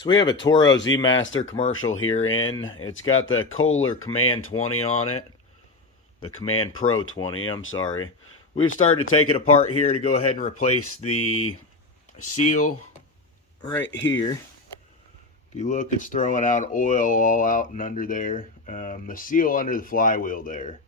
So we have a Toro Z Master commercial here in. It's got the Kohler Command 20 on it. The Command Pro 20, I'm sorry. We've started to take it apart here to go ahead and replace the seal right here. If you look, it's throwing out oil all out and under there. The seal under the flywheel there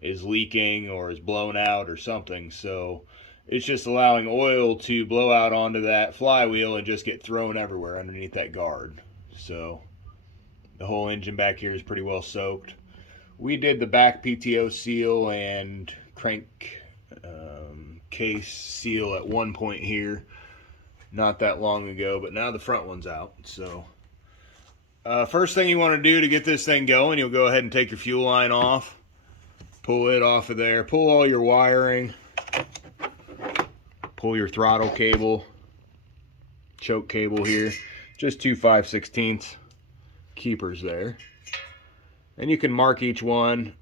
is leaking or is blown out or something. So it's just allowing oil to blow out onto that flywheel and just get thrown everywhere underneath that guard. So the whole engine back here is pretty well soaked. We did the back PTO seal and crank case seal at one point here not that long ago, but now the front one's out. So first thing you want to do to get this thing going, you'll go ahead and take your fuel line off, pull it off of there, pull all your wiring, pull your throttle cable, choke cable here, just 2 5/16 keepers there. And you can mark each one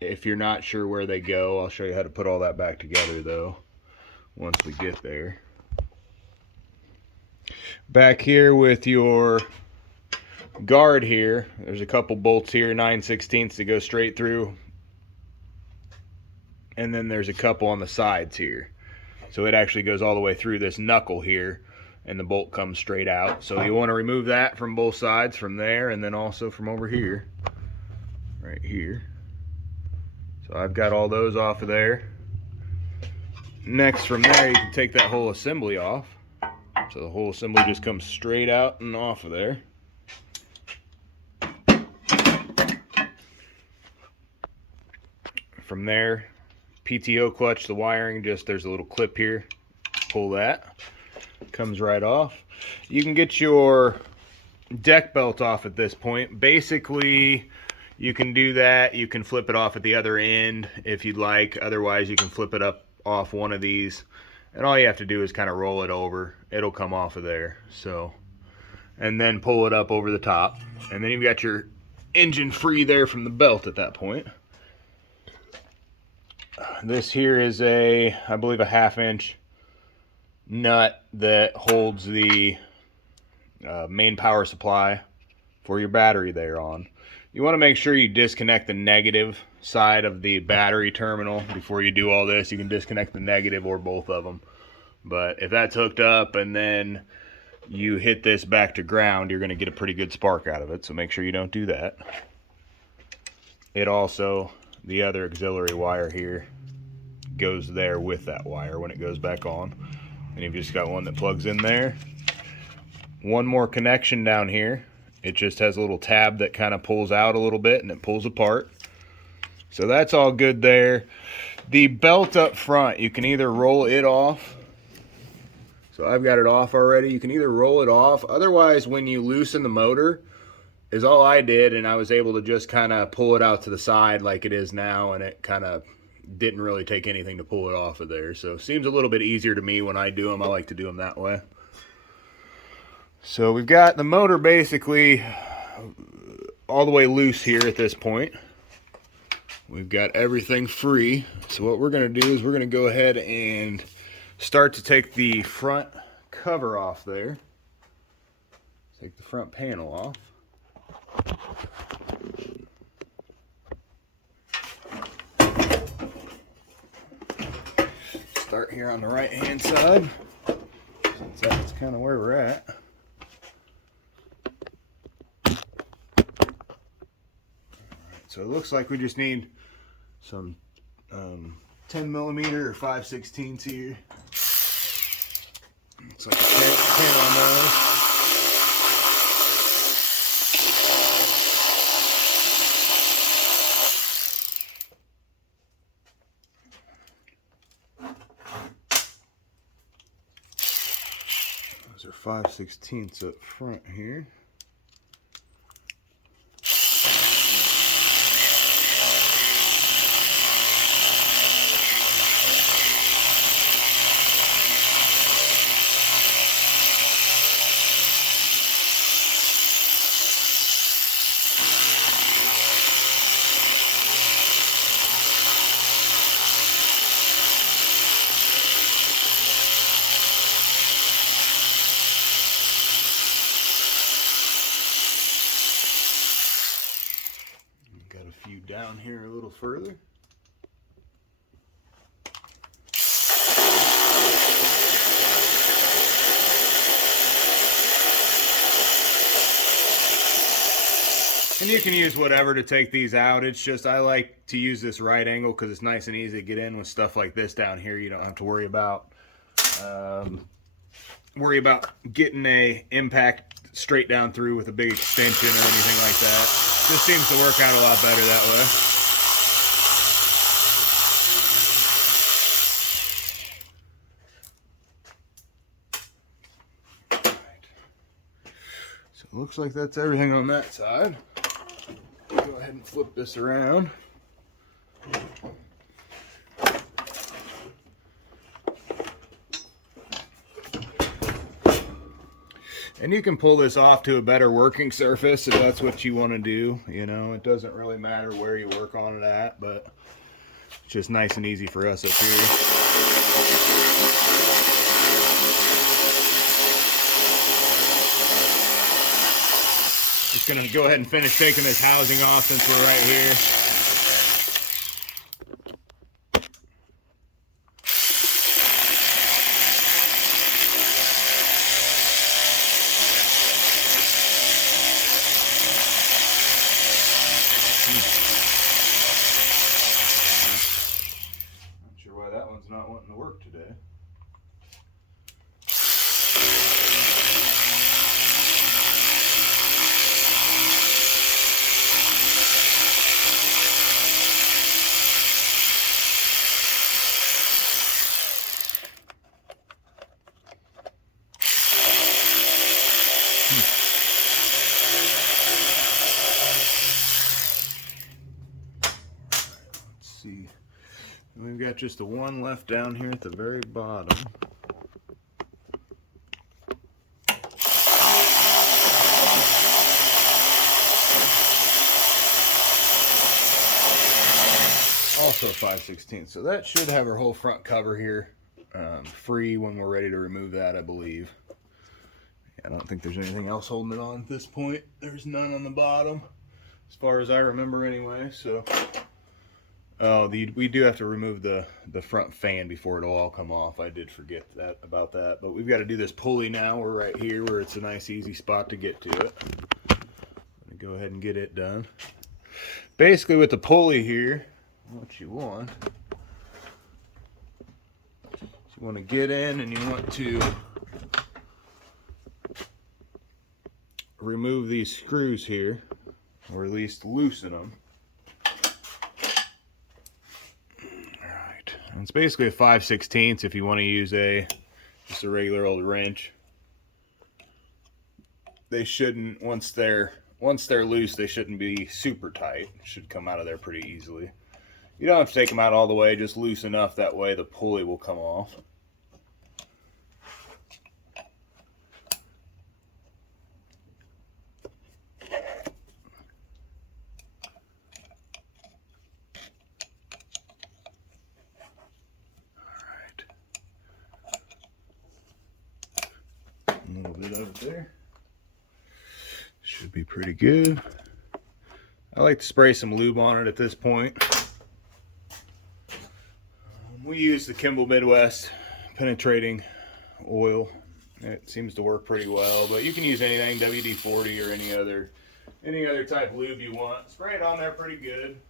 if you're not sure where they go. I'll show you how to put all that back together though once we get there. Back here with your guard here, there's a couple bolts here, 9/16 to go straight through. And then there's a couple on the sides here. So it actually goes all the way through this knuckle here and the bolt comes straight out. So you want to remove that from both sides, from there, and then also from over here, right here. So I've got all those off of there. Next, from there, you can take that whole assembly off. So the whole assembly just comes straight out and off of there. From there, PTO clutch, the wiring, just there's a little clip here. Pull that. Comes right off. You can get your deck belt off at this point. Basically, you can do that. You can flip it off at the other end if you'd like. Otherwise, you can flip it up off one of these. And all you have to do is kind of roll it over. It'll come off of there. So, and then pull it up over the top. And then you've got your engine free there from the belt at that point. This here is a, I believe, a 1/2 inch nut that holds the main power supply for your battery there on. You want to make sure you disconnect the negative side of the battery terminal before you do all this. You can disconnect the negative or both of them. But if that's hooked up and then you hit this back to ground, you're going to get a pretty good spark out of it. So make sure you don't do that. It also, the other auxiliary wire here goes there with that wire when it goes back on. And you've just got one that plugs in there. One more connection down here. It just has a little tab that kind of pulls out a little bit and it pulls apart. So that's all good there. The belt up front, you can either roll it off. So I've got it off already. You can either roll it off. Otherwise, when you loosen the motor, is all I did, and I was able to just kind of pull it out to the side like it is now, and it kind of didn't really take anything to pull it off of there. So it seems a little bit easier to me when I do them. I like to do them that way. So we've got the motor basically all the way loose here at this point. We've got everything free. So what we're going to do is we're going to go ahead and start to take the front cover off there. Take the front panel off. Start here on the right hand side, since that's kind of where we're at. So it looks like we just need some 10 millimeter or 5/16 here. Looks like a 10 on those. Those are 5/16 up front here. down here a little further. And you can use whatever to take these out. It's just I like to use this right angle because it's nice and easy to get in with stuff like this down here. You don't have to worry about getting a impact straight down through with a big extension or anything like that. Just seems to work out a lot better that way. So it looks like that's everything on that side. Go ahead and flip this around. And you can pull this off to a better working surface if that's what you want to do. You know, it doesn't really matter where you work on it at, but it's just nice and easy for us up here. Just gonna go ahead and finish taking this housing off since we're right here. Not sure why that one's not wanting to work today. See, we've got just the one left down here at the very bottom. Also 5/16, so that should have our whole front cover here free when we're ready to remove that, I believe. I don't think there's anything else holding it on at this point. There's none on the bottom, as far as I remember anyway, so. Oh, we do have to remove the front fan before it'll all come off. I did forget about that. But we've got to do this pulley now. We're right here where it's a nice easy spot to get to it. I'm going to go ahead and get it done. Basically with the pulley here, what you want to get in and you want to remove these screws here, or at least loosen them. It's basically a 5/16 if you want to use just a regular old wrench. They shouldn't, once they're loose, they shouldn't be super tight. It should come out of there pretty easily. You don't have to take them out all the way, just loose enough that way the pulley will come off. A little bit of it there. Should be pretty good. I like to spray some lube on it at this point. We use the Kimball Midwest penetrating oil. It seems to work pretty well, but you can use anything, WD-40 or any other type of lube you want. Spray it on there pretty good.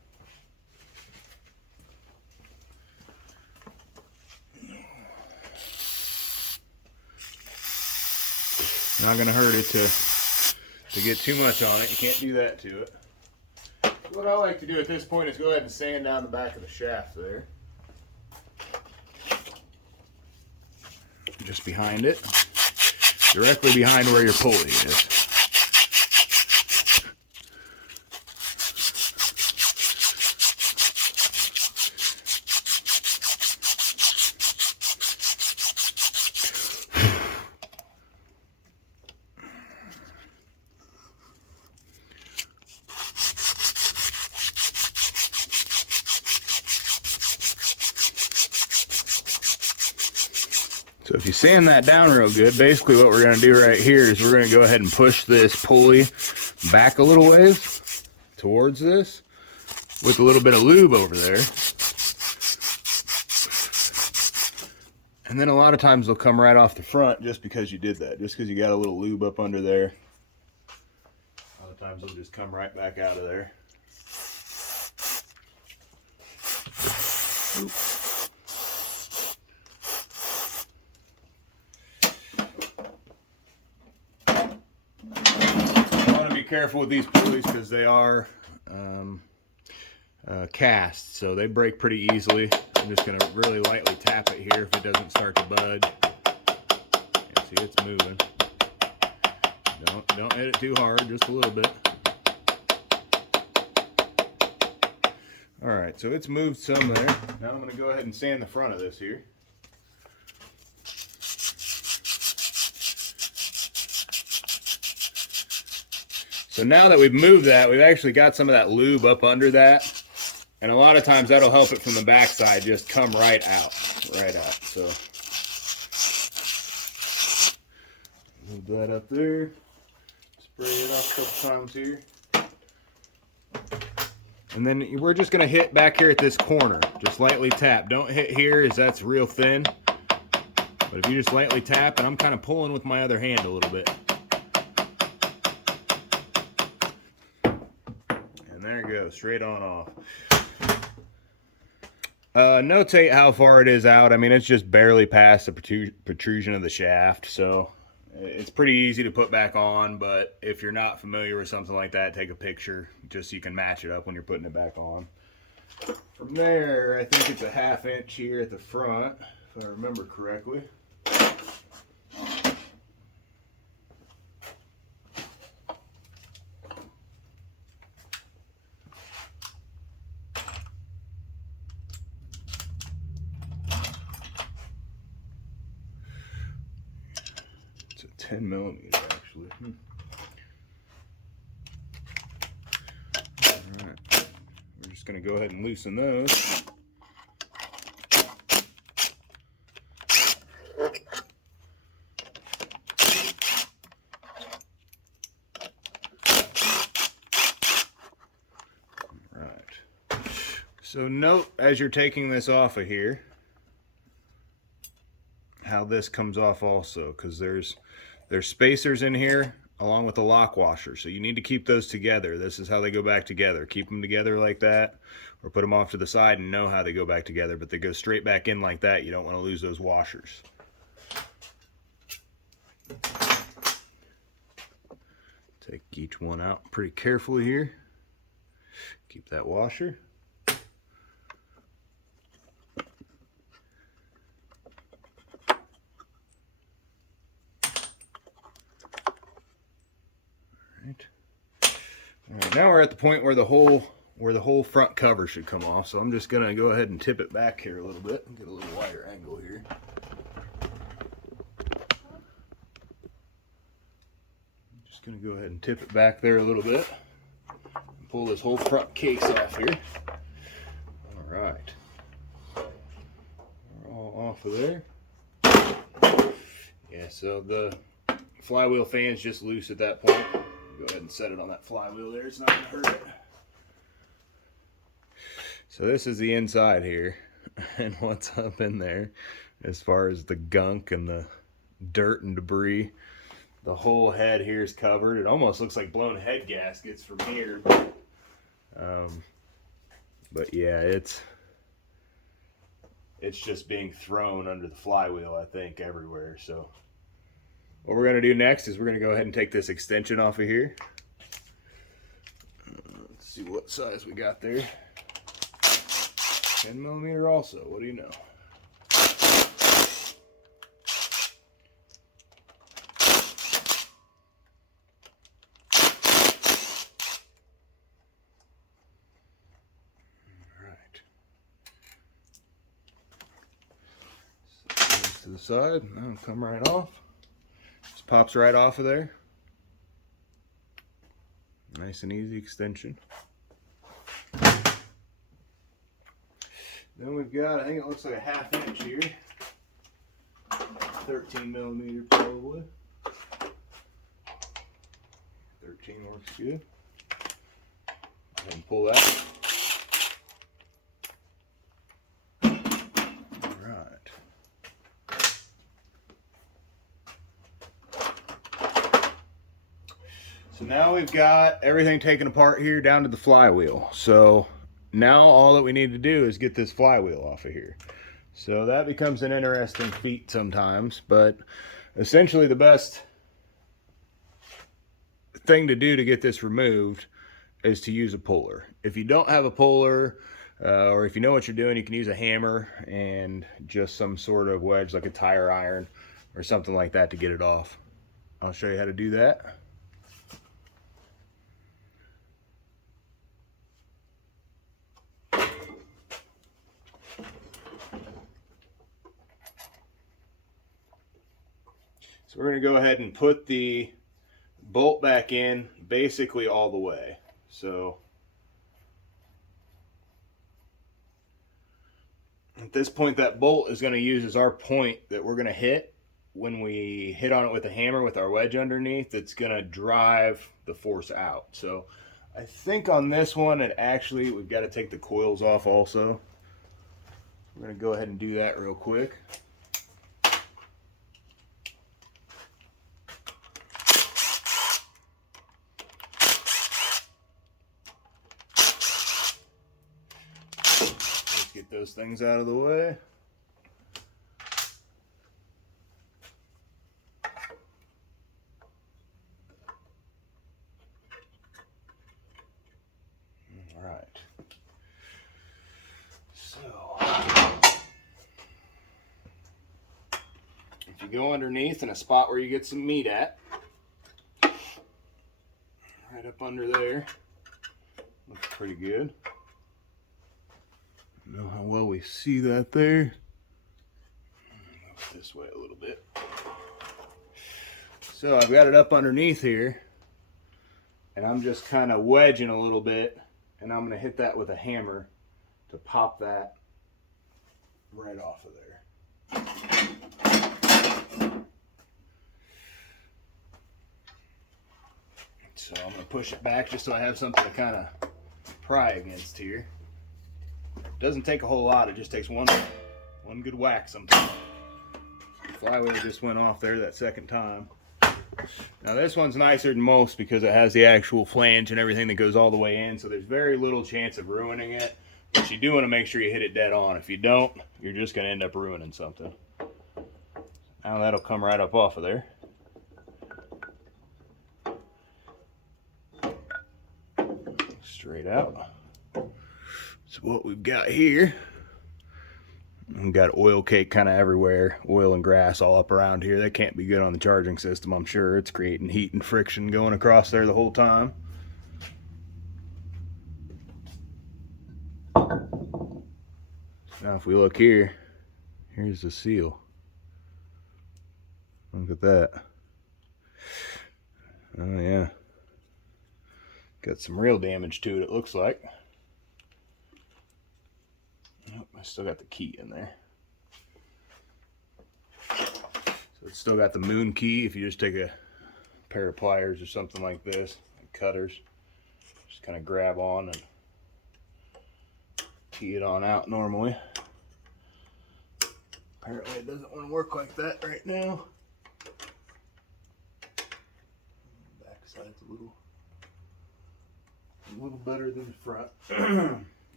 Not going to hurt it to get too much on it. You can't do that to it. What I like to do at this point is go ahead and sand down the back of the shaft there. Just behind it. Directly behind where your pulley is. So if you sand that down real good, basically what we're going to do right here is we're going to go ahead and push this pulley back a little ways towards this. with a little bit of lube over there. And then a lot of times they'll come right off the front just because you did that, just because you got a little lube up under there. A lot of times they'll just come right back out of there. Oop. You want to be careful with these pulleys because they are cast, so they break pretty easily. I'm just going to really lightly tap it here if it doesn't start to budge. Yeah, see, it's moving. Don't hit it too hard, just a little bit. Alright, so it's moved some there. Now I'm going to go ahead and sand the front of this here. So now that we've moved that, we've actually got some of that lube up under that. And a lot of times that'll help it from the backside just come right out. So move that up there. Spray it off a couple times here. And then we're just going to hit back here at this corner. Just lightly tap. Don't hit here as that's real thin. But if you just lightly tap, and I'm kind of pulling with my other hand a little bit. And there it goes, straight on off. Notate how far it is out. I mean, it's just barely past the protrusion of the shaft, so it's pretty easy to put back on, but if you're not familiar with something like that, take a picture just so you can match it up when you're putting it back on. From there, I think it's a 1/2 inch here at the front, if I remember correctly. It's a 10 millimeter actually. Alright, we're just going to go ahead and loosen those. So note as you're taking this off of here how this comes off also, because there's spacers in here along with the lock washer, so you need to keep those together. This is how they go back together. Keep them together like that, or put them off to the side and know how they go back together, but they go straight back in like that. You don't want to lose those washers. Take each one out pretty carefully here. Keep that washer. Alright, now we're at the point where the whole front cover should come off, so I'm just going to go ahead and tip it back here a little bit and get a little wider angle here. I'm just going to go ahead and tip it back there a little bit and pull this whole front case off here. Alright, we're all off of there. Yeah, so the flywheel fan's just loose at that point. Go ahead and set it on that flywheel there. It's not going to hurt it. So this is the inside here, and what's up in there as far as the gunk and the dirt and debris. The whole head here is covered. It almost looks like blown head gaskets from here. But yeah, it's just being thrown under the flywheel, I think, everywhere. So what we're going to do next is we're going to go ahead and take this extension off of here. Let's see what size we got there. 10 millimeter also, what do you know? Alright. So this to the side, that'll come right off. Just pops right off of there. Nice and easy extension. Then we've got, I think it looks like a 1/2 inch here. 13 millimeter probably. 13 works good. Go ahead and pull that. So now we've got everything taken apart here down to the flywheel. So now all that we need to do is get this flywheel off of here. So that becomes an interesting feat sometimes, but essentially the best thing to do to get this removed is to use a puller. If you don't have a puller, or if you know what you're doing, you can use a hammer and just some sort of wedge like a tire iron or something like that to get it off. I'll show you how to do that. So we're going to go ahead and put the bolt back in basically all the way. So at this point, that bolt is going to use as our point that we're going to hit when we hit on it with a hammer with our wedge underneath. It's going to drive the force out. So I think on this one, we've got to take the coils off also. We're going to go ahead and do that real quick. Get those things out of the way. All right. So if you go underneath in a spot where you get some meat at, right up under there, looks pretty good. Know how well we see that there. Move this way a little bit. So I've got it up underneath here, and I'm just kind of wedging a little bit, and I'm going to hit that with a hammer to pop that right off of there. So I'm going to push it back just so I have something to kind of pry against here. Doesn't take a whole lot, it just takes one good whack sometimes. The flywheel just went off there that second time. Now this one's nicer than most because it has the actual flange and everything that goes all the way in, so there's very little chance of ruining it. But you do want to make sure you hit it dead on. If you don't, you're just going to end up ruining something. Now that'll come right up off of there. Straight out. So what we've got here, we've got oil cake kind of everywhere, oil and grass all up around here. That can't be good on the charging system, I'm sure. It's creating heat and friction going across there the whole time. Now if we look here, here's the seal. Look at that. Oh yeah. Got some real damage to it looks like. Nope, I still got the key in there. So it's still got the moon key. If you just take a pair of pliers or something like this, like cutters, just kind of grab on and key it on out normally. Apparently it doesn't want to work like that right now. Back side's a little better than the front.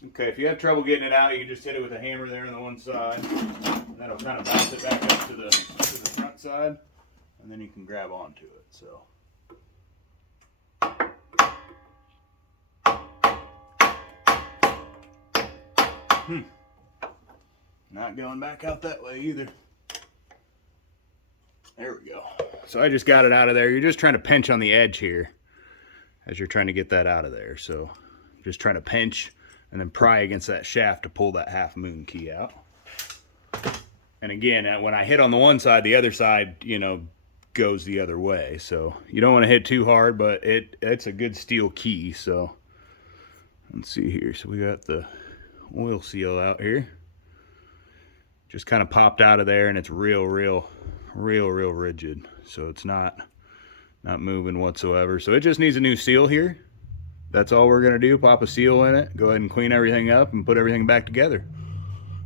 Okay, if you have trouble getting it out, you can just hit it with a hammer there on the one side. And that'll kind of bounce it back up to the front side, and then you can grab onto it. So. Not going back out that way either. There we go. So I just got it out of there. You're just trying to pinch on the edge here as you're trying to get that out of there. So just trying to pinch and then pry against that shaft to pull that half moon key out. And again, when I hit on the one side, the other side, you know, goes the other way. So you don't want to hit too hard, but it's a good steel key. So let's see here. So we got the oil seal out here. Just kind of popped out of there, and it's real rigid. So it's not moving whatsoever. So it just needs a new seal here. That's all we're gonna do, pop a seal in it, go ahead and clean everything up and put everything back together.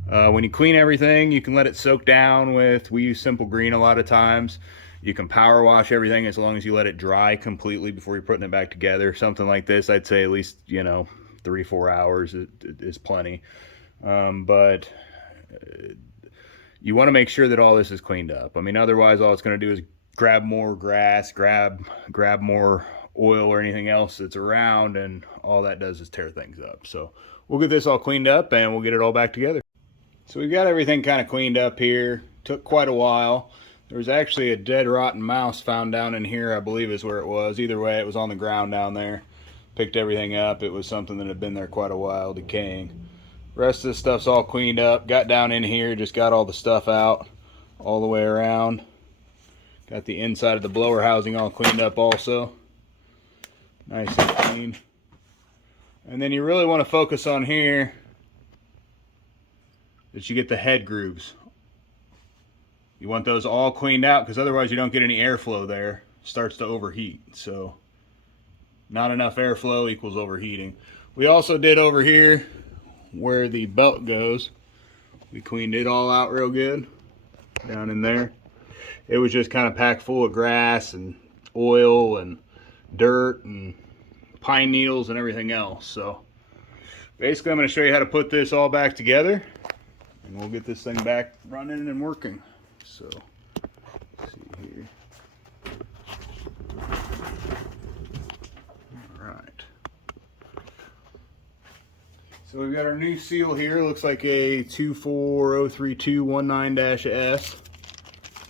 When you clean everything, you can let it soak down with, we use Simple Green a lot of times. You can power wash everything as long as you let it dry completely before you're putting it back together. Something like this, I'd say at least, you know, 3-4 hours is plenty. But you want to make sure that all this is cleaned up. I mean, otherwise all it's going to do is grab more grass, grab more oil or anything else that's around, and all that does is tear things up. So we'll get this all cleaned up and we'll get it all back together. So we've got everything kind of cleaned up here. Took quite a while. There was actually a dead rotten mouse found down in here, I believe is where it was. Either way, it was on the ground down there. Picked everything up. It was something that had been there quite a while, decaying. Rest of the stuff's all cleaned up. Got down in here, just got all the stuff out all the way around. Got the inside of the blower housing all cleaned up also. Nice and clean. And then you really want to focus on here that you get the head grooves. You want those all cleaned out because otherwise you don't get any airflow there. It starts to overheat. So not enough airflow equals overheating. We also did over here where the belt goes. We cleaned it all out real good down in there. It was just kind of packed full of grass and oil and dirt and pine needles and everything else. So basically I'm going to show you how to put this all back together and we'll get this thing back running and working. So let's see here. All right. So we've got our new seal here. Looks like a 2403219-S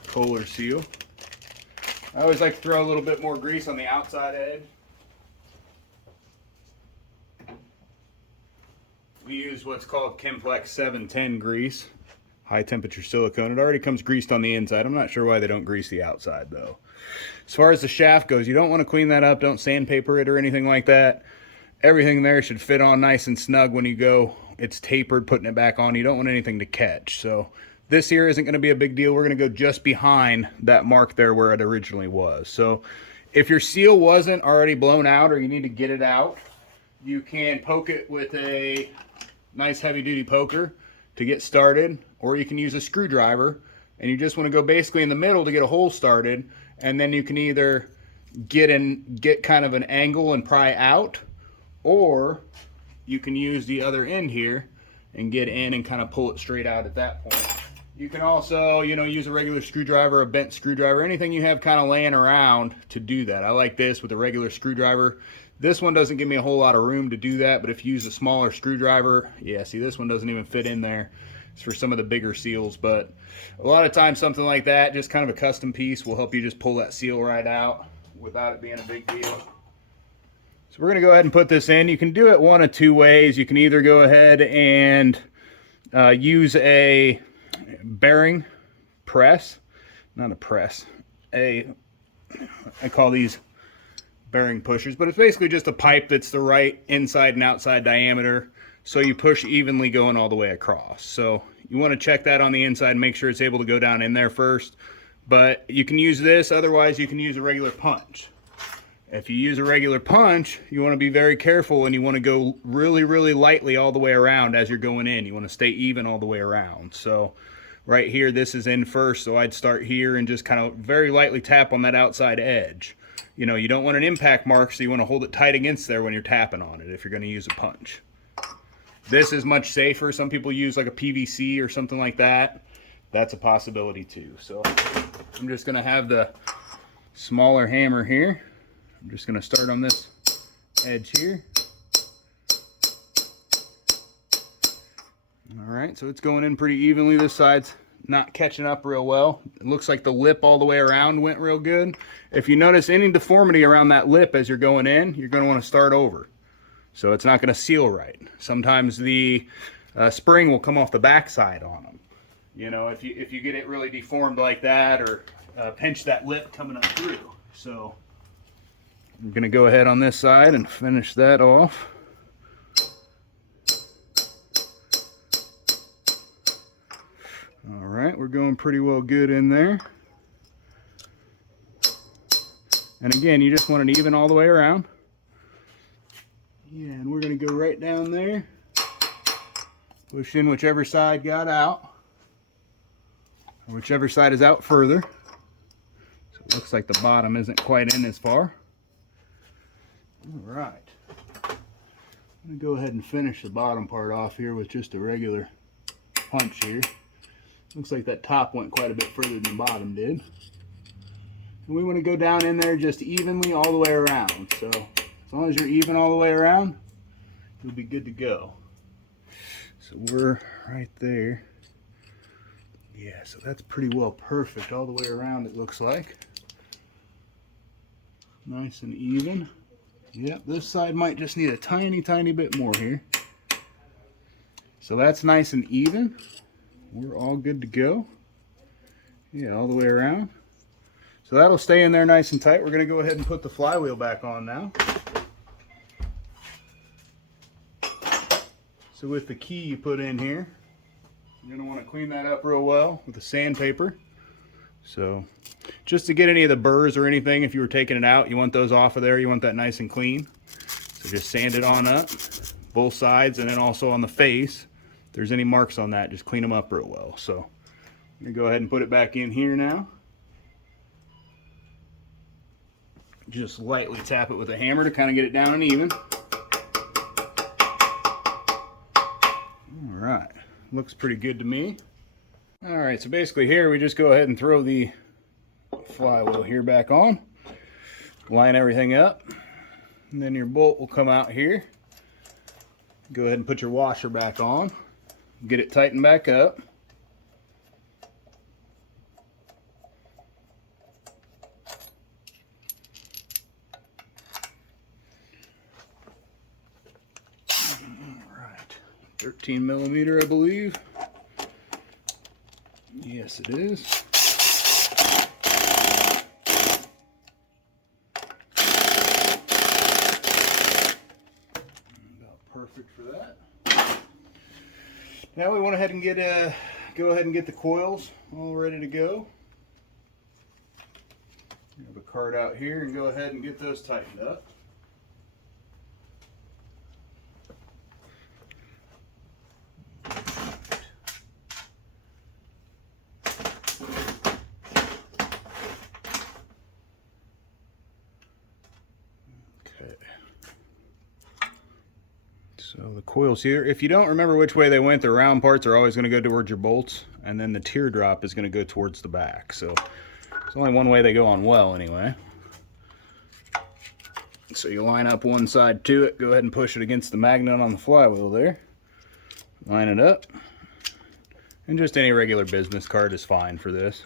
Kohler seal. I always like to throw a little bit more grease on the outside edge. We use what's called Chemplex 710 grease, high temperature silicone. It already comes greased on the inside. I'm not sure why they don't grease the outside though. As far as the shaft goes, you don't want to clean that up. Don't sandpaper it or anything like that. Everything there should fit on nice and snug when you go. It's tapered, putting it back on. You don't want anything to catch. So this here isn't going to be a big deal. We're going to go just behind that mark there where it originally was. So if your seal wasn't already blown out or you need to get it out, you can poke it with a nice heavy duty poker to get started, or you can use a screwdriver and you just want to go basically in the middle to get a hole started, and then you can either get kind of an angle and pry out, or you can use the other end here and get in and kind of pull it straight out at that point. You can also, you know, use a regular screwdriver, a bent screwdriver, anything you have kind of laying around to do that. I like this with a regular screwdriver. This one doesn't give me a whole lot of room to do that, but if you use a smaller screwdriver, yeah, see, this one doesn't even fit in there. It's for some of the bigger seals, but a lot of times something like that, just kind of a custom piece, will help you just pull that seal right out without it being a big deal. So we're going to go ahead and put this in. You can do it one of two ways. You can either go ahead and use a bearing press, not a press, I call these bearing pushers, but it's basically just a pipe that's the right inside and outside diameter, so you push evenly going all the way across. So you want to check that on the inside and make sure it's able to go down in there first. But you can use this, otherwise you can use a regular punch. If you use a regular punch, you want to be very careful and you want to go really, really lightly all the way around as you're going in. You want to stay even all the way around. So right here, this is in first, so I'd start here and just kind of very lightly tap on that outside edge. You know, you don't want an impact mark, so you want to hold it tight against there when you're tapping on it if you're going to use a punch. This is much safer. Some people use like a PVC or something like that. That's a possibility too. So I'm just going to have the smaller hammer here. I'm just going to start on this edge here. All right, so it's going in pretty evenly. This side's not catching up real well. It looks like the lip all the way around went real good. If you notice any deformity around that lip as you're going in, you're going to want to start over. So it's not going to seal right. Sometimes the spring will come off the backside on them. You know, if you get it really deformed like that, or pinch that lip coming up through. So I'm going to go ahead on this side and finish that off. All right, we're going pretty well good in there. And again, you just want it even all the way around. Yeah, and we're going to go right down there. Push in whichever side got out, or whichever side is out further. So Looks like the bottom isn't quite in as far. All right. I'm going to go ahead and finish the bottom part off here with just a regular punch here. Looks like that top went quite a bit further than the bottom did. And we want to go down in there just evenly all the way around. So as long as you're even all the way around, you'll be good to go. So we're right there. Yeah, so that's pretty well perfect all the way around, it looks like. Nice and even. Yep, this side might just need a tiny bit more here. So that's nice and even. We're all good to go. Yeah, all the way around. So that'll stay in there nice and tight. We're going to go ahead and put the flywheel back on now. So with the key you put in here, you're going to want to clean that up real well with the sandpaper. So just to get any of the burrs or anything, if you were taking it out, you want those off of there. You want that nice and clean. So just sand it on up, both sides, and then also on the face. If there's any marks on that, just clean them up real well. So I'm going to go ahead and put it back in here now. Just lightly tap it with a hammer to kind of get it down and even. All right, looks pretty good to me. All right, so basically here we just go ahead and throw the flywheel here back on, line everything up, and then your bolt will come out here. Go ahead and put your washer back on, get it tightened back up. All right, 13 millimeter, I believe. Yes, it is. About perfect for that. Now we went ahead and go ahead and get the coils all ready to go. We have a card out here and go ahead and get those tightened up. So the coils here, if you don't remember which way they went, the round parts are always going to go towards your bolts, and then the teardrop is going to go towards the back. So it's only one way they go on well anyway. So you line up one side to it, go ahead and push it against the magnet on the flywheel there. Line it up. And just any regular business card is fine for this.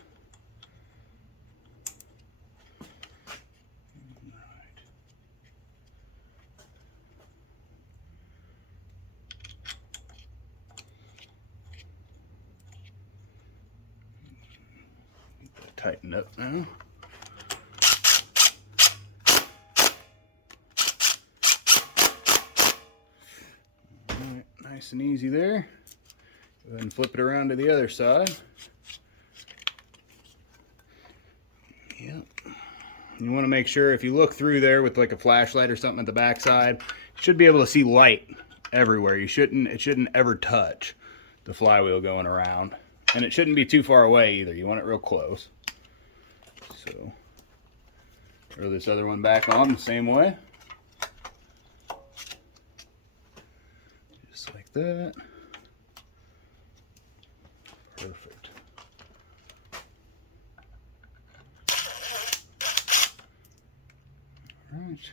Tighten up now. All right, nice and easy there. Go ahead and flip it around to the other side. Yep. You want to make sure if you look through there with like a flashlight or something at the back side, you should be able to see light everywhere. It shouldn't ever touch the flywheel going around. And it shouldn't be too far away either. You want it real close. So throw this other one back on the same way. Just like that. Perfect. All right.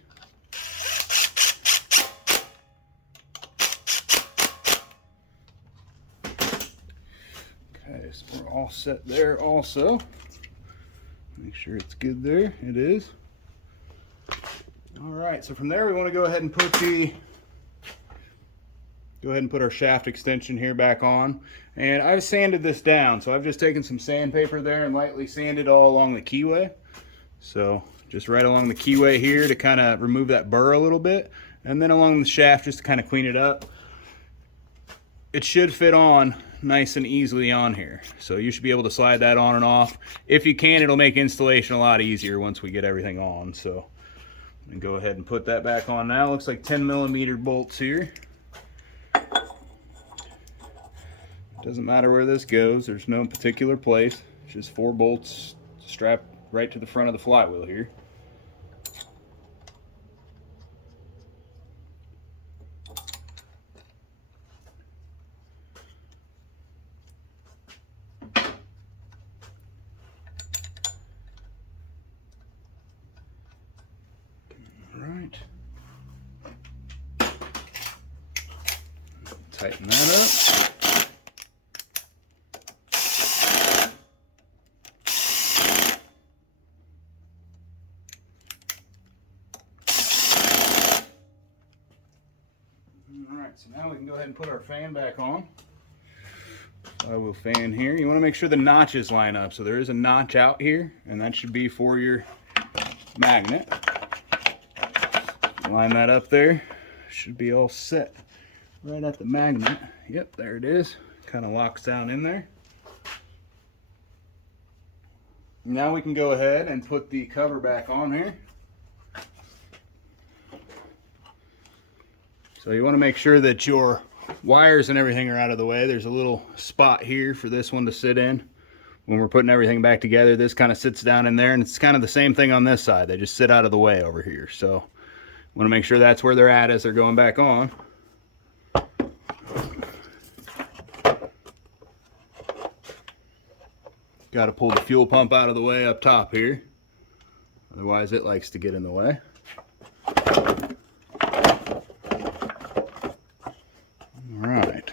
Okay, so we're all set there also. Make sure it's good there. It is. All right, so from there we want to go ahead and put our shaft extension here back on. And I've sanded this down, so I've just taken some sandpaper there and lightly sanded all along the keyway. So just right along the keyway here to kind of remove that burr a little bit, and then along the shaft just to kind of clean it up. It should fit on nice and easily on here, so you should be able to slide that on and off. If you can, it'll make installation a lot easier once we get everything on. So I'm gonna go ahead and put that back on now. Looks like 10 millimeter bolts here. Doesn't matter where this goes, there's no particular place. It's just 4 bolts strapped right to the front of the flywheel here. Right. Tighten that up. Alright, so now we can go ahead and put our fan back on. Flywheel fan here. You want to make sure the notches line up. So there is a notch out here, and that should be for your magnet. Line that up there. Should be all set right at the magnet. Yep, there it is. Kind of locks down in there. Now we can go ahead and put the cover back on here. So you want to make sure that your wires and everything are out of the way. There's a little spot here for this one to sit in. When we're putting everything back together, this kind of sits down in there, and it's kind of the same thing on this side. They just sit out of the way over here. So want to make sure that's where they're at as they're going back on. Got to pull the fuel pump out of the way up top here. Otherwise it likes to get in the way. Alright.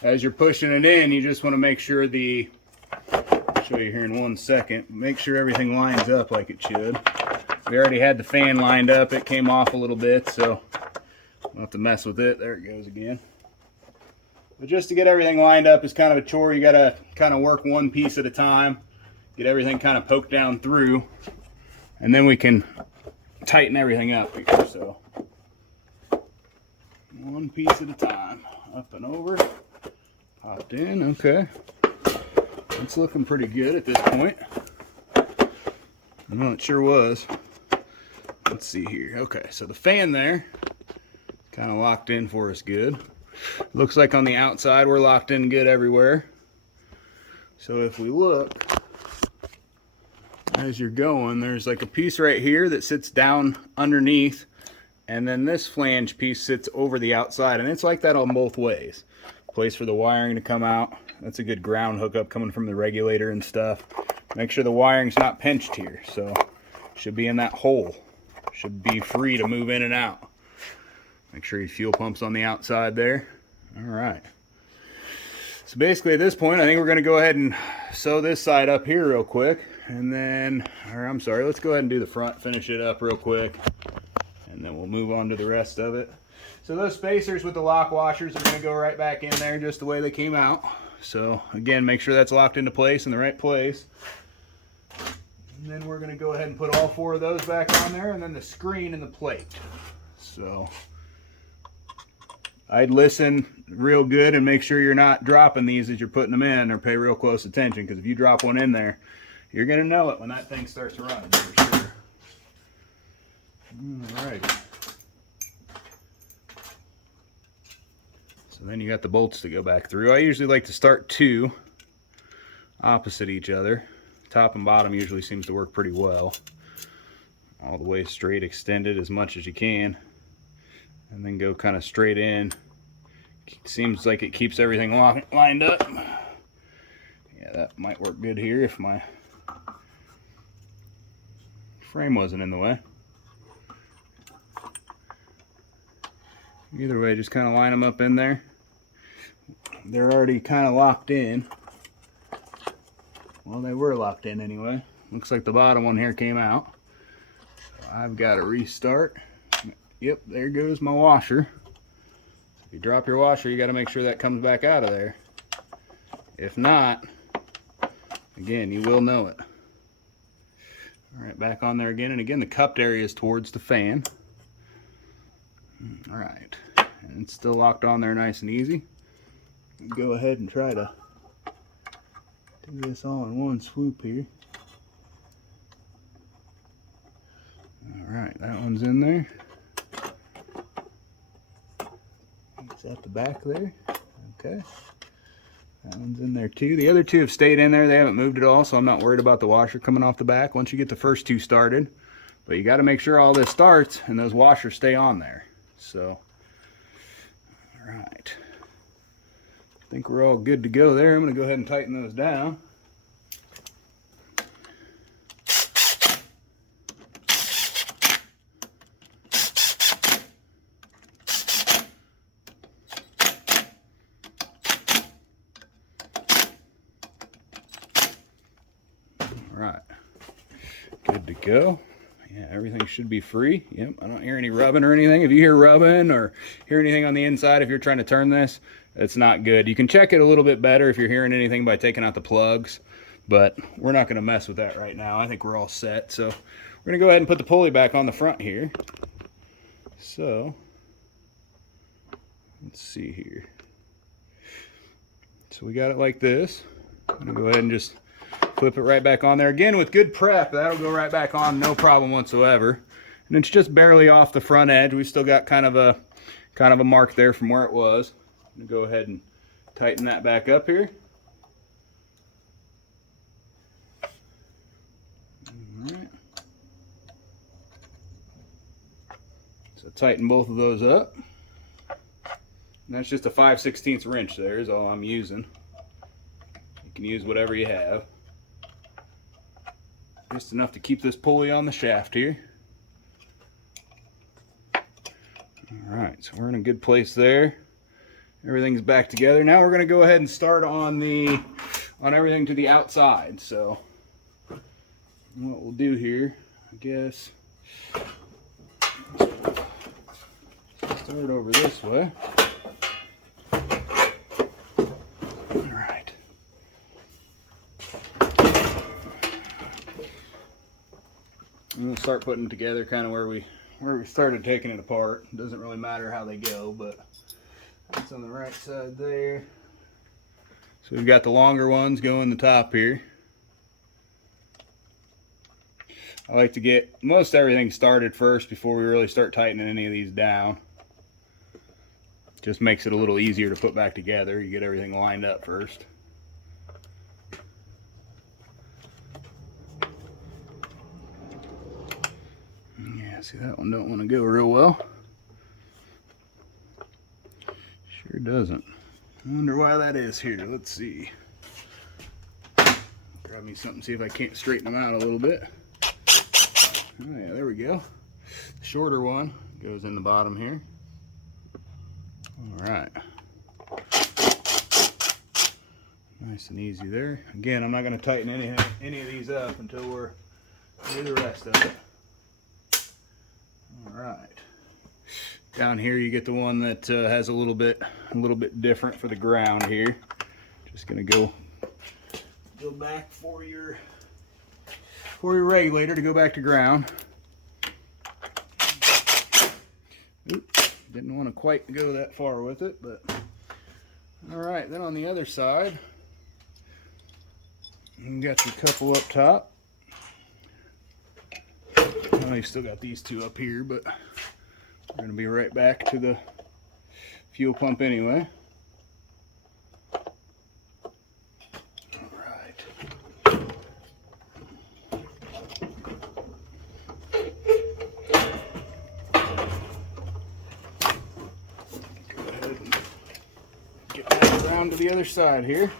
As you're pushing it in, you just want to make sure I'll show you here in 1 second. Make sure everything lines up like it should. We already had the fan lined up. It came off a little bit, so we'll have to mess with it. There it goes again. But just to get everything lined up is kind of a chore. You got to kind of work one piece at a time. Get everything kind of poked down through. And then we can tighten everything up here. So one piece at a time. Up and over. Popped in. Okay. It's looking pretty good at this point. Well, it sure was. Let's see here. Okay, so the fan there kind of locked in for us good. Looks like on the outside we're locked in good everywhere. So if we look as you're going, there's like a piece right here that sits down underneath, and then this flange piece sits over the outside, and it's like that on both ways. Place for the wiring to come out. That's a good ground hookup coming from the regulator and stuff. Make sure the wiring's not pinched here, so should be in that hole. Should be free to move in and out. Make sure your fuel pump's on the outside there. All right. So basically at this point, I think we're going to go ahead and sew this side up here real quick. And then, or I'm sorry, let's go ahead and do the front, finish it up real quick. And then we'll move on to the rest of it. So those spacers with the lock washers are going to go right back in there just the way they came out. So again, make sure that's locked into place in the right place. And then we're going to go ahead and put all 4 of those back on there, and then the screen and the plate. So I'd listen real good and make sure you're not dropping these as you're putting them in, or pay real close attention, because if you drop one in there, you're going to know it when that thing starts running for sure. All right. So then you got the bolts to go back through. I usually like to start 2 opposite each other. Top and bottom usually seems to work pretty well. All the way straight, extended as much as you can, and then go kind of straight in. Seems like it keeps everything lined up. Yeah, that might work good here if my frame wasn't in the way. Either way, just kind of line them up in there. They're already kind of locked in. Well, they were locked in anyway. Looks like the bottom one here came out. So I've got to restart. Yep, there goes my washer. If you drop your washer, you got to make sure that comes back out of there. If not, again, you will know it. All right, back on there again. And again, the cupped area is towards the fan. All right, and it's still locked on there nice and easy. Go ahead and try to do this all in one swoop here. All right, that one's in there. It's at the back there. Okay. That one's in there too. The other two have stayed in there. They haven't moved at all, so I'm not worried about the washer coming off the back once you get the first two started. But you got to make sure all this starts and those washers stay on there. So, all right. I think we're all good to go there. I'm going to go ahead and tighten those down. Right, good to go. Yeah, everything should be free. Yep, I don't hear any rubbing or anything. If you hear rubbing or hear anything on the inside, if you're trying to turn this, it's not good. You can check it a little bit better if you're hearing anything by taking out the plugs, but we're not going to mess with that right now. I think we're all set. So we're going to go ahead and put the pulley back on the front here. So let's see here. So we got it like this. I'm going to go ahead and just flip it right back on there. Again, with good prep, that'll go right back on, no problem whatsoever. And it's just barely off the front edge. We still got kind of a mark there from where it was. I'm gonna go ahead and tighten that back up here. All right. So tighten both of those up. And that's just a 5/16 wrench there is all I'm using. You can use whatever you have. Just enough to keep this pulley on the shaft here. Alright, so we're in a good place there. Everything's back together. Now we're going to go ahead and start on everything to the outside. So what we'll do here, I guess, start over this way. I'm going to start putting them together kind of where we started taking it apart. It doesn't really matter how they go, but that's on the right side there. So we've got the longer ones going the top here. I like to get most everything started first before we really start tightening any of these down. Just makes it a little easier to put back together. You get everything lined up first. See, that one don't want to go real well. Sure doesn't. I wonder why that is here. Let's see. Grab me something, see if I can't straighten them out a little bit. Oh yeah, there we go. The shorter one goes in the bottom here. All right. Nice and easy there. Again, I'm not going to tighten any of these up until we're do the rest of it. All right. Down here you get the one that has a little bit different for the ground here. Just gonna go back for your regulator to go back to ground. Oops, didn't want to quite go that far with it, but all right. Then on the other side, you got your couple up top. Oh, you still got these two up here, but we're going to be right back to the fuel pump anyway. All right. Go ahead and get back around to the other side here.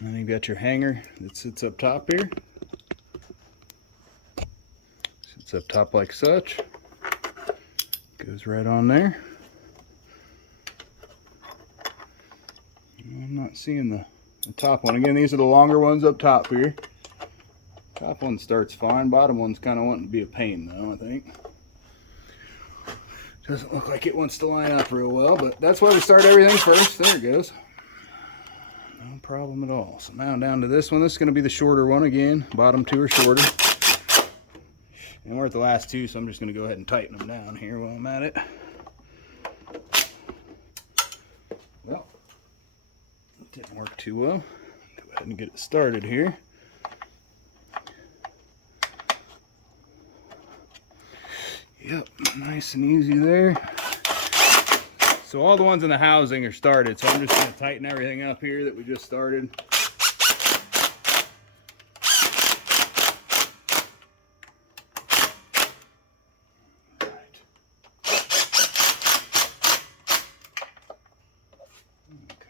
And you've got your hanger that sits up top here. Sits up top like such. Goes right on there. I'm not seeing the top one. Again, these are the longer ones up top here. Top one starts fine. Bottom one's kind of wanting to be a pain though, I think. Doesn't look like it wants to line up real well, but that's why we start everything first. There it goes. No problem at all. So now down to this one. This is going to be the shorter one again. Bottom two are shorter. And we're at the last two, so I'm just going to go ahead and tighten them down here while I'm at it. Well, it didn't work too well. Go ahead and get it started here. Yep, nice and easy there. So all the ones in the housing are started, so I'm just going to tighten everything up here that we just started.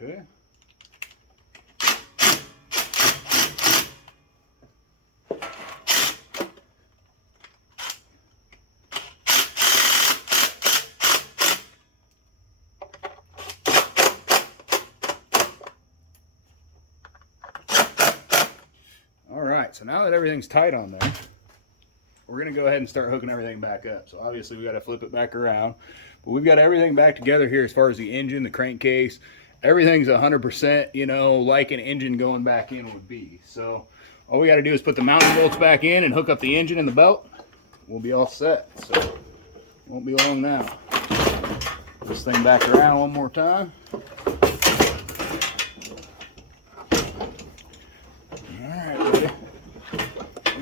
Okay. All right, so now that everything's tight on there, we're gonna go ahead and start hooking everything back up. So obviously we gotta flip it back around, but we've got everything back together here as far as the engine, the crankcase, everything's 100%, you know, like an engine going back in would be. So all we gotta do is put the mounting bolts back in and hook up the engine and the belt. We'll be all set, so won't be long now. This thing back around one more time.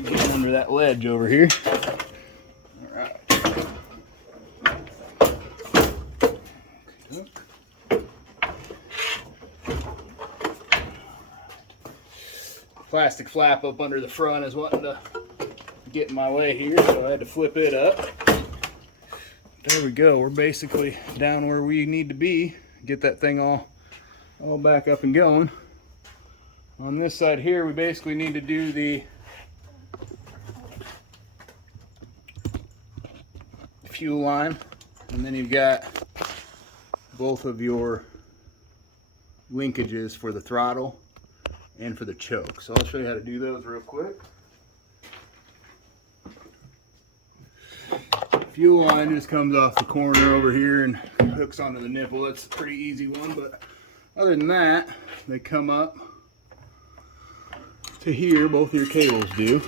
Getting under that ledge over here. All right. Plastic flap up under the front is wanting to get in my way here, so I had to flip it up. There we go. We're basically down where we need to be. Get that thing all back up and going. On this side here, we basically need to do the fuel line, and then you've got both of your linkages for the throttle and for the choke. So I'll show you how to do those real quick. Fuel line just comes off the corner over here and hooks onto the nipple. That's a pretty easy one, but other than that, they come up to here, both of your cables do,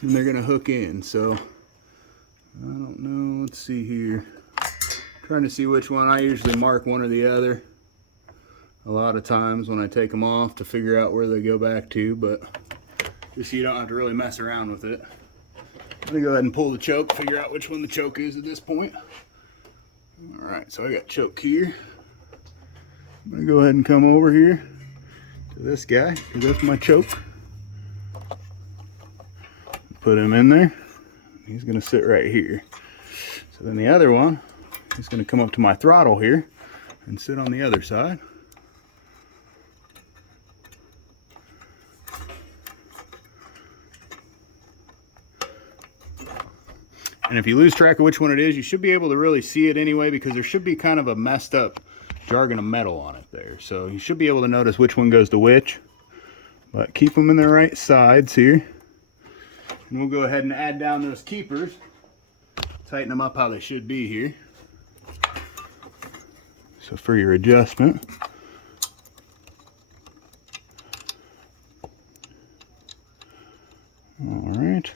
and they're gonna hook in. So I don't know, let's see here. Trying to see which one. I usually mark one or the other a lot of times when I take them off to figure out where they go back to, but just so you don't have to really mess around with it. I'm gonna go ahead and pull the choke, figure out which one the choke is at this point. All right, so I got choke here. I'm gonna go ahead and come over here to this guy, because that's my choke. Put him in there. He's gonna sit right here. So then the other one is gonna come up to my throttle here and sit on the other side. And if you lose track of which one it is, you should be able to really see it anyway, because there should be kind of a messed up jargon of metal on it there. So you should be able to notice which one goes to which. But keep them in the right sides here. And we'll go ahead and add down those keepers. Tighten them up how they should be here. So for your adjustment, all right.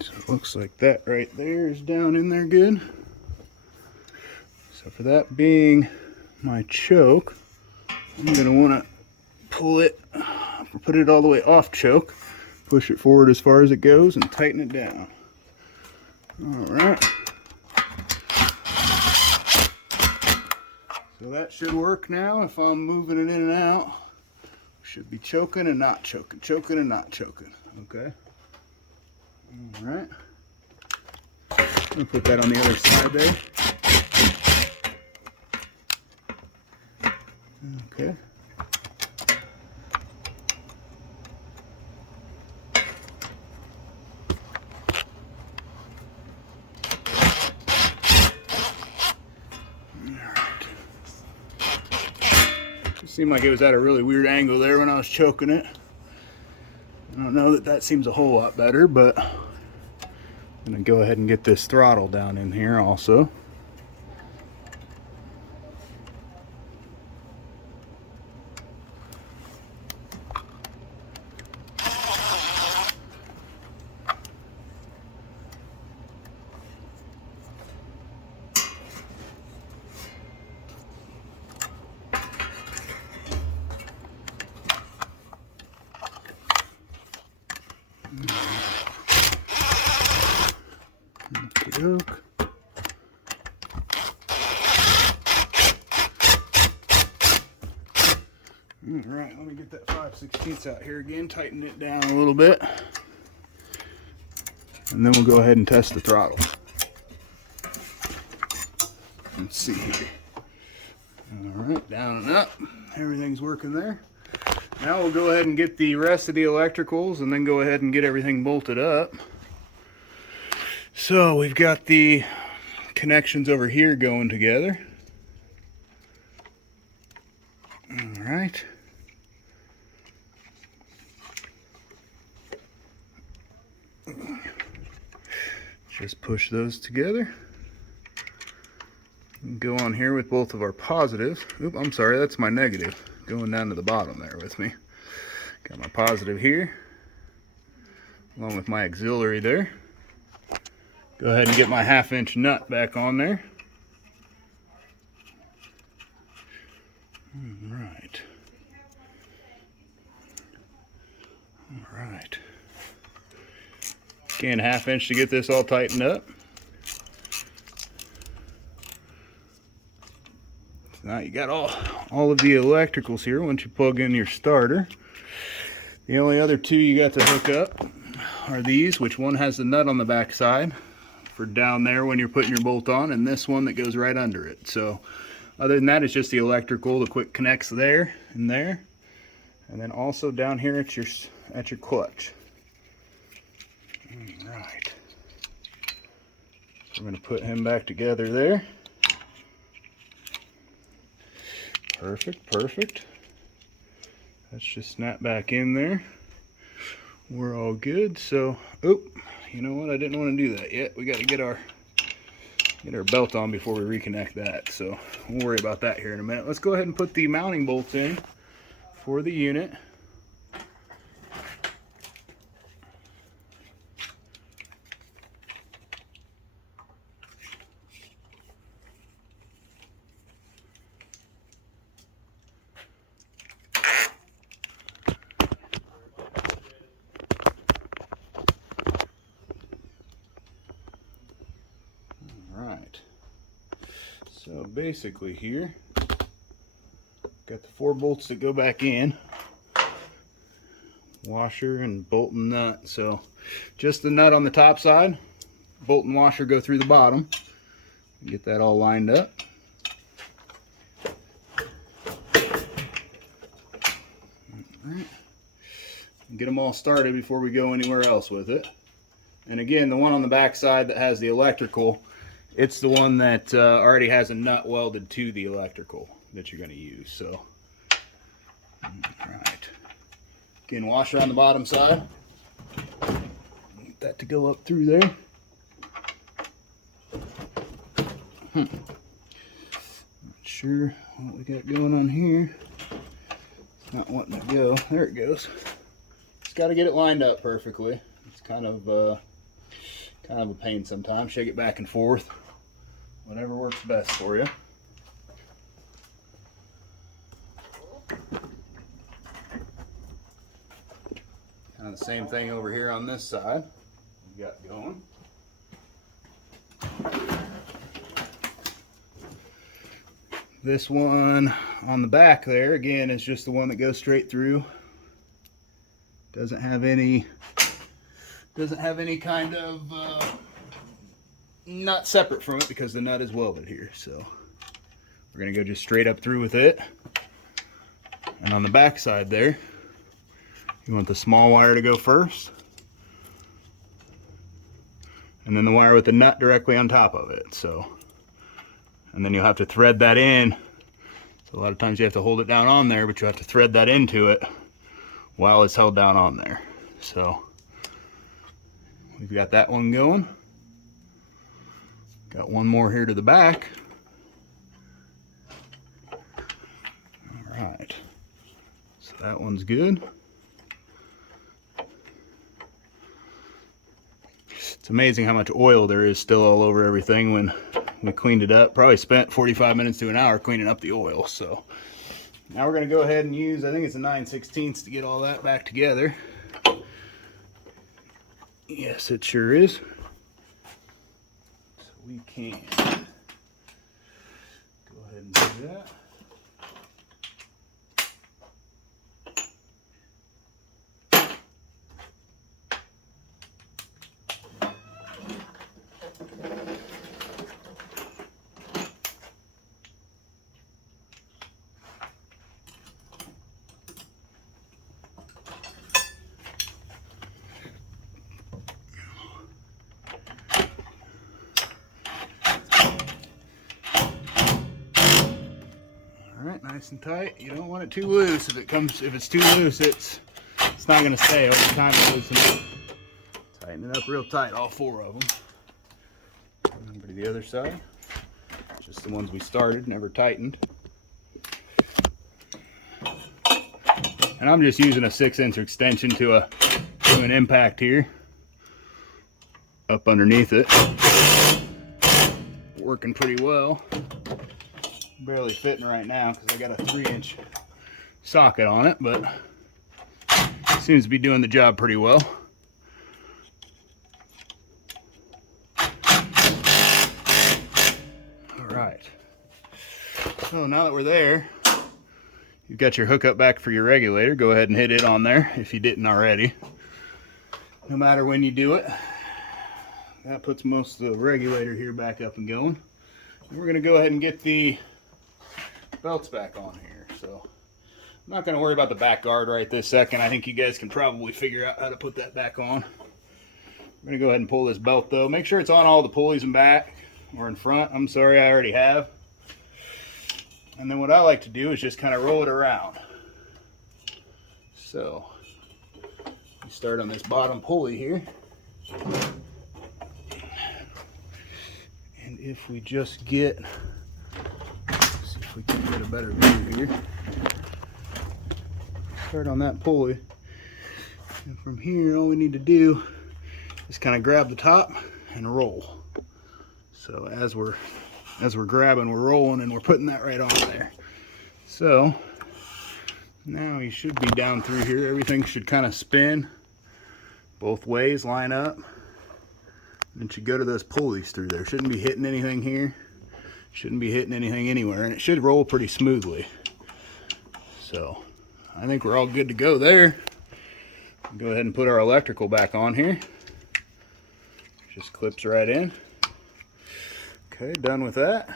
So it looks like that right there is down in there good. So for that being my choke, I'm going to want to pull it, put it all the way off choke, push it forward as far as it goes, and tighten it down. All right. So that should work now. If I'm moving it in and out, should be choking and not choking, choking and not choking. Okay. All right. I'm gonna put that on the other side there. Okay. Seemed like it was at a really weird angle there when I was choking it. I don't know that seems a whole lot better, but I'm gonna go ahead and get this throttle down in here also. Alright, let me get that 5/16 out here again, tighten it down a little bit. And then we'll go ahead and test the throttle. Let's see here. Alright, down and up. Everything's working there. Now we'll go ahead and get the rest of the electricals and then go ahead and get everything bolted up. So we've got the connections over here going together. Alright. Just push those together. Go on here with both of our positives. Oop, I'm sorry, that's my negative. Going down to the bottom there with me. Got my positive here, along with my auxiliary there. Go ahead and get my 1/2" nut back on there. Alright. Alright. Again, 1/2" to get this all tightened up. Now you got all of the electricals here once you plug in your starter. The only other two you got to hook up are these, which one has the nut on the back side for down there when you're putting your bolt on, and this one that goes right under it. So other than that, it's just the electrical, the quick connects there and there, and then also down here at your clutch. All right, we're going to put him back together there. Perfect, perfect. Let's just snap back in there. We're all good. So, oh, you know what? I didn't want to do that yet. We got to get our belt on before we reconnect that. So we'll worry about that here in a minute. Let's go ahead and put the mounting bolts in for the unit. Alright, so basically here, got the 4 bolts that go back in, washer and bolt and nut. So just the nut on the top side, bolt and washer go through the bottom. Get that all lined up. Alright. Get them all started before we go anywhere else with it. And again, the one on the back side that has the electrical, it's the one that already has a nut welded to the electrical that you're going to use. So, alright. Again, washer on the bottom side. Get that to go up through there. Not sure what we got going on here. It's not wanting to go. There it goes. Just got to get it lined up perfectly. It's kind of a pain sometimes. Shake it back and forth. Whatever works best for you. Kind of the same thing over here on this side. We got going. This one on the back there, again, is just the one that goes straight through. Doesn't have any kind of nut separate from it because the nut is welded here. So we're gonna go just straight up through with it. And on the back side there, you want the small wire to go first, and then the wire with the nut directly on top of it. So, and then you'll have to thread that in. So a lot of times you have to hold it down on there, but you have to thread that into it while it's held down on there. So we've got that one going. Got one more here to the back. All right, so that one's good. It's amazing how much oil there is still all over everything when we cleaned it up. Probably spent 45 minutes to an hour cleaning up the oil. So now we're going to go ahead and use, I think it's a 9/16 to get all that back together. Yes, it sure is. So we can go ahead and do that. All right, nice and tight. You don't want it too loose. If it's too loose, it's not going to stay. Over time, it loosen up. Tighten it up real tight, all 4 of them. Over to the other side. Just the ones we started, never tightened. And I'm just using a 6-inch extension to an impact here, up underneath it. Working pretty well. Barely fitting right now because I got a 3-inch socket on it, but seems to be doing the job pretty well. All right. So now that we're there, you've got your hookup back for your regulator. Go ahead and hit it on there if you didn't already. No matter when you do it. That puts most of the regulator here back up and going. And we're going to go ahead and get the belts back on here. So I'm not going to worry about the back guard right this second. I think you guys can probably figure out how to put that back on. I'm going to go ahead and pull this belt though. Make sure it's on all the pulleys in back or in front. I'm sorry, I already have. And then what I like to do is just kind of roll it around. So you start on this bottom pulley here. And if we just get, let's see if we can get a better view here. Start on that pulley. And from here, all we need to do is kind of grab the top and roll. So as we're grabbing, we're rolling, and we're putting that right on there. So now you should be down through here. Everything should kind of spin both ways, line up. And it should go to those pulleys through there. Shouldn't be hitting anything here. Shouldn't be hitting anything anywhere. And it should roll pretty smoothly. So I think we're all good to go there. Go ahead and put our electrical back on here. Just clips right in. Okay, done with that.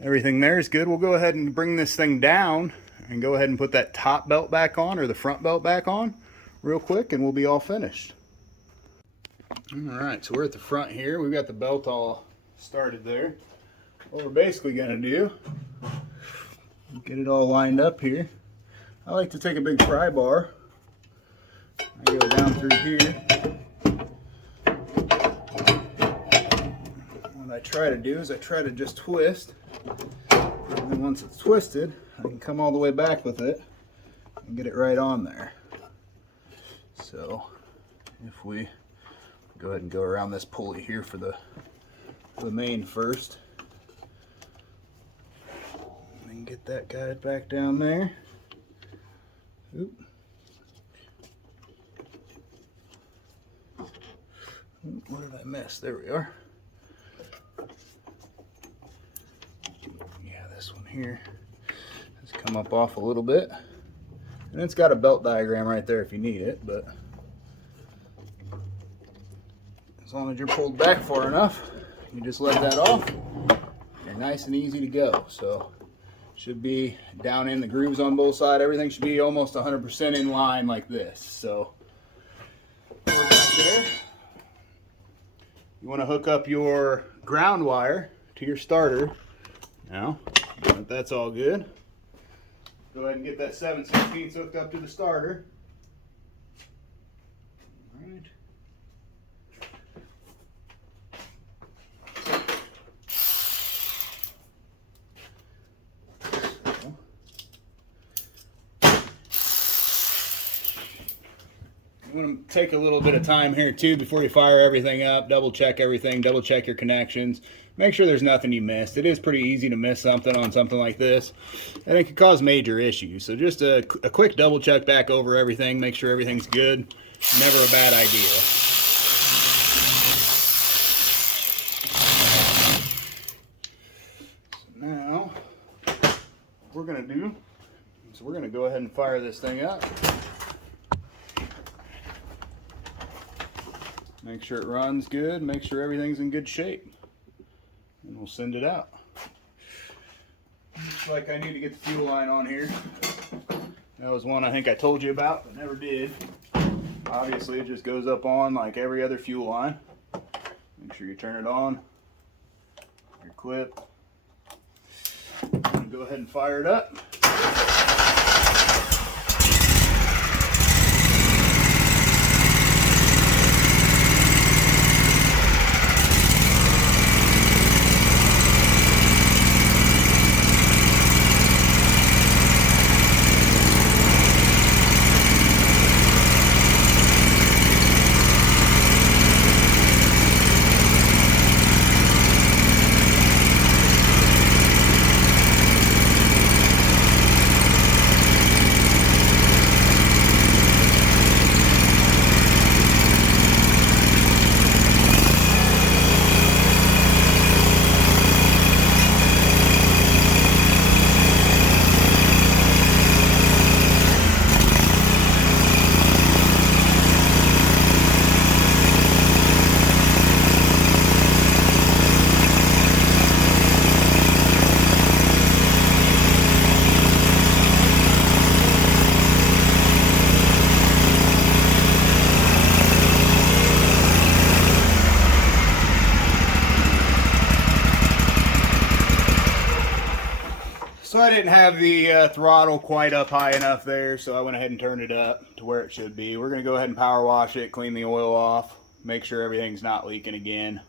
Everything there is good. We'll go ahead and bring this thing down and go ahead and put that top belt back on, or the front belt back on real quick, and we'll be all finished. All right, so we're at the front here. We've got the belt all started there. What we're basically gonna do, get it all lined up here. I like to take a big pry bar. I go down through here. What I try to do is I try to just twist. And then once it's twisted, I can come all the way back with it and get it right on there. So if we go ahead and go around this pulley here for the main first. And get that guy back down there. Oop. What did I miss? There we are. Yeah, this one here has come up off a little bit. And it's got a belt diagram right there if you need it, but as long as you're pulled back far enough, you just let that off. You're nice and easy to go. So should be down in the grooves on both sides. Everything should be almost 100% in line like this. So we're back there. You want to hook up your ground wire to your starter. Now that that's all good, go ahead and get that 7/16 hooked up to the starter. All right. You want to take a little bit of time here too before you fire everything up. Double check everything, double check your connections. Make sure there's nothing you missed. It is pretty easy to miss something on something like this, and it could cause major issues. So just a quick double check back over everything, make sure everything's good. Never a bad idea. So now, what we're going to do is we're going to go ahead and fire this thing up. Make sure it runs good, make sure everything's in good shape, and we'll send it out. Looks like I need to get the fuel line on here. That was one I think I told you about, but never did. Obviously it just goes up on like every other fuel line. Make sure you turn it on, your clip. go ahead and fire it up. So I didn't have the throttle quite up high enough there, so I went ahead and turned it up to where it should be. We're going to go ahead and power wash it, clean the oil off, make sure everything's not leaking again.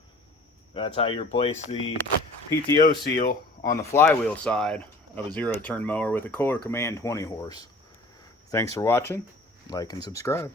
That's how you replace the PTO seal on the flywheel side of a zero-turn mower with a Kohler Command 20 horse. Thanks for watching. Like and subscribe.